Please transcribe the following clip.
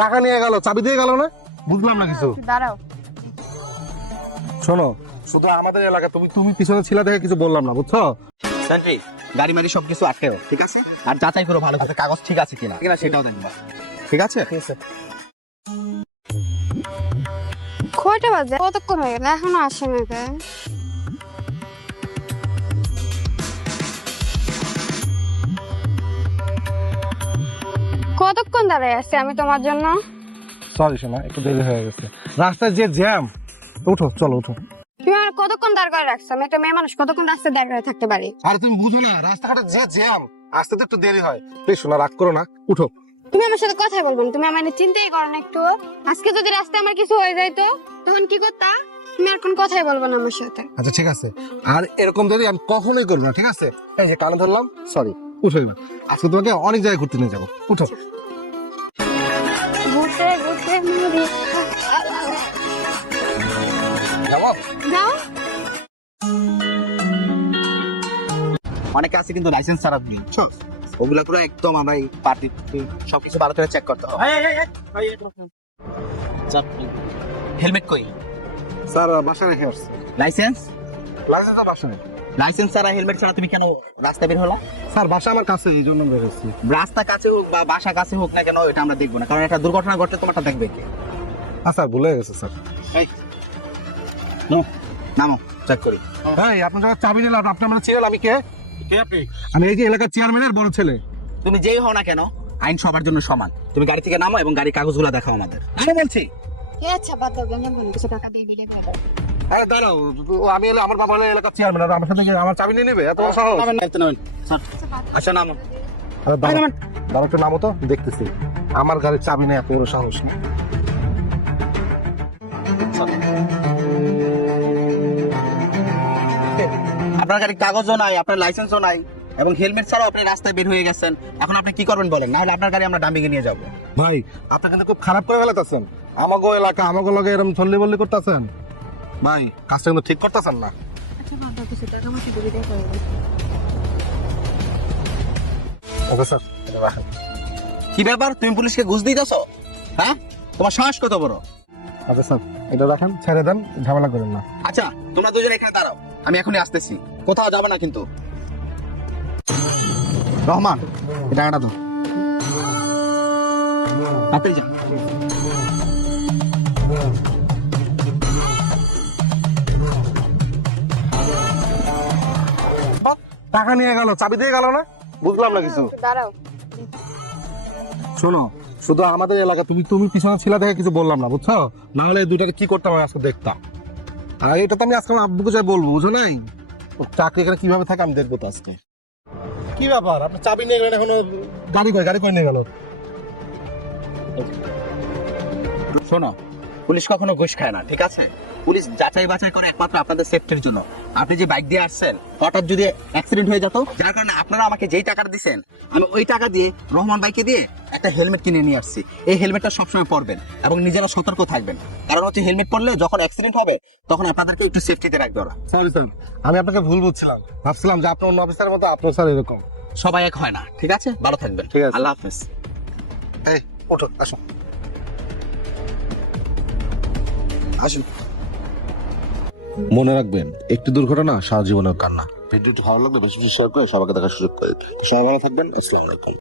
টাকা নিয়ে গেল চাবি দিয়ে গেল না? বুঝলাম না কিছু। দাঁড়াও। শোনো শুধু আমাদের এলাকা তুমি তুমি পিছনে ছিল দেখে কিছু বললাম না বুঝছ? সেন্ট্রি গাড়ি মারি সবকিছু আটকে দাও, ঠিক আছে? আর যাচাই করো ভালো করে কাগজ ঠিক আছে কিনা? কিনা সেটাও দেখবা। ঠিক আছে? কয়টা বাজে? কতক্ষণ হয়ে গেল? এখনও আসে না কতক্ষণ দাঁড়ায় আছে আমি তোমার জন্য? সরি শোনা একটু দেরি হয়ে গেছে। রাস্তায় যে জ্যাম উঠো চলো উঠো। তুমি আমার কতক্ষণ দাঁড় করে রাখছো? আমি একটা মেয়ে মানুষ কতক্ষণ রাস্তায় দাঁড় করে থাকতে পারি? আরে তুমি বুঝো না রাস্তাঘাটে যে জ্যাম আসতে তো একটু দেরি হয়। প্লিজ শোনা রাগ করো না উঠো। তুমি আমার সাথে কথাই বলব না। তুমি আমার চিন্তাই করো না একটু। আজকে যদি রাস্তায় আমার কিছু হয়ে যায় তো তখন কি করতা? তুমি আর কোন কথাই বলব না আমার সাথে। আচ্ছা ঠিক আছে। আর এরকম দেরি আমি কখনোই করব না ঠিক আছে? এই যে কানে ধরলাম সরি উঠো এবার। আজকে তোমাকে অনেক জায়গায় ঘুরতে নিয়ে যাব। উঠো। যাও। অনেকে আছে কিন্তু লাইসেন্স ছাড়া দিন। ওগুলা পুরো একদম আমরা এই পার্টি সবকিছু ভালো করে চেক করতে হবে। হেলমেট কই? স্যার বাসা রেখে লাইসেন্স লাইসেন্স বাসা নেই লাইসেন্স ছাড়া হেলমেট ছাড়া তুমি কেন রাস্তা বের হলো? স্যার বাসা আমার কাছে এই জন্য বেরোচ্ছি রাস্তা কাছে হোক বা বাসা কাছে হোক না কেন এটা আমরা দেখব না। কারণ একটা দুর্ঘটনা ঘটলে তোমারটা দেখবে কে? হ্যাঁ স্যার ভুলে গেছে স্যার। এই নামো, নামো চেক করি। ভাই আপনার যখন চাবি নিলাম আপনার মানে চিনেন আমি কে? কে আপনি? আমি এই যে এলাকার চেয়ারম্যানের বড় ছেলে। তুমি যেই হও না কেন আইন সবার জন্য সমান। তুমি গাড়ি থেকে নামো এবং গাড়ির কাগজগুলো দেখাও আমাদের। আমি বলছি। আচ্ছা বাদ দাও কিছু টাকা দিয়ে দিলে ভালো আরে দাঁড়াও আমি এলে আমার বাবা এলাকার চেয়ারম্যান আর আমার সাথে গিয়ে আমার চাবি নিয়ে নেবে? এত সাহস? আচ্ছা নামো। আরে দাঁড়াও দাঁড়াও একটু নামো তো দেখতেছি। আমার গাড়ির চাবি নেই এত বড় সাহস না আপনার গাড়ির কাগজও নাই আপনার লাইসেন্সও নাই এবং হেলমেট ছাড়াও আপনি রাস্তায় বের হয়ে গেছেন। এখন আপনি কি করবেন বলেন? না হলে আপনার গাড়ি আমরা ডাম্বিংয়ে নিয়ে যাব। ভাই আপনি কিন্তু খুব খারাপ করে ফেলাতেছেন আমাগো এলাকা আমাগো লগে এরকম ছল্লি বল্লি করতেছেন। ভাই কাজটা কিন্তু ঠিক করতেছেন না। আচ্ছা দাও ওকে স্যার কি ব্যাপার? তুমি পুলিশকে ঘুষ দিতেছো? হ্যাঁ? তোমার সাহস কত বড়? আচ্ছা স্যার এটা রাখেন ছেড়ে দেন ঝামেলা করেন না। আচ্ছা তোমরা দুজন এখানে দাঁড়াও আমি এখনই আসতেছি। কোথাও যাবে না কিন্তু। রহমান এটা তো তাড়াতাড়ি যান। টাকা নিয়ে গেল চাবি দিয়ে গেল না? বুঝলাম না কিছু। দাঁড়াও শোনো শুধু আমাদের এলাকা তুমি তুমি পিছনে ছিল দেখে কিছু বললাম না বুঝছ? না হলে এই দুটাকে কি করতাম আজকে দেখতাম। আর এটা তো আমি আজকে আমার আব্বুকে যাই বলব বুঝো নাই? চাকরি এখানে কীভাবে থাকে আমি দেখব তো আজকে। কি ব্যাপার? আপনি চাবি নিয়ে গেলেন এখনও গাড়ি কই গাড়ি কই নিয়ে গেল? শোনো পুলিশ কখনো ঘুষ খায় না ঠিক আছে? পুলিশ যাচাই বাছাই করে একমাত্র আপনাদের সেফটির জন্য। আপনি যে বাইক দিয়ে আসছেন হঠাৎ যদি অ্যাক্সিডেন্ট হয়ে যেত যার কারণে আপনারা আমাকে যেই টাকাটা দিচ্ছেন আমি ওই টাকা দিয়ে রহমান বাইকে দিয়ে একটা হেলমেট কিনে নিয়ে আসছি। এই হেলমেটটা সবসময় পরবেন এবং নিজেরা সতর্ক থাকবেন। কারণ হচ্ছে হেলমেট পরলে যখন অ্যাক্সিডেন্ট হবে তখন আপনাদেরকে একটু সেফটিতে রাখবে ওরা। সরি স্যার আমি আপনাকে ভুল বুঝছিলাম। ভাবছিলাম যে আপনার অন্য অফিসারের মতো আপনার স্যার এরকম। সবাই এক হয় না ঠিক আছে? ভালো থাকবেন। ঠিক আছে। আল্লাহ হাফেজ। এই ওঠো আসুন। আসুন। মনে রাখবেন, একটি দুর্ঘটনা সারা জীবনের কান্না ভিডিওটি ভালো লাগলে বেশি বেশি শেয়ার করে সবাইকে দেখার সুযোগ করে। সবাই ভালো থাকবেন, আসসালামু আলাইকুম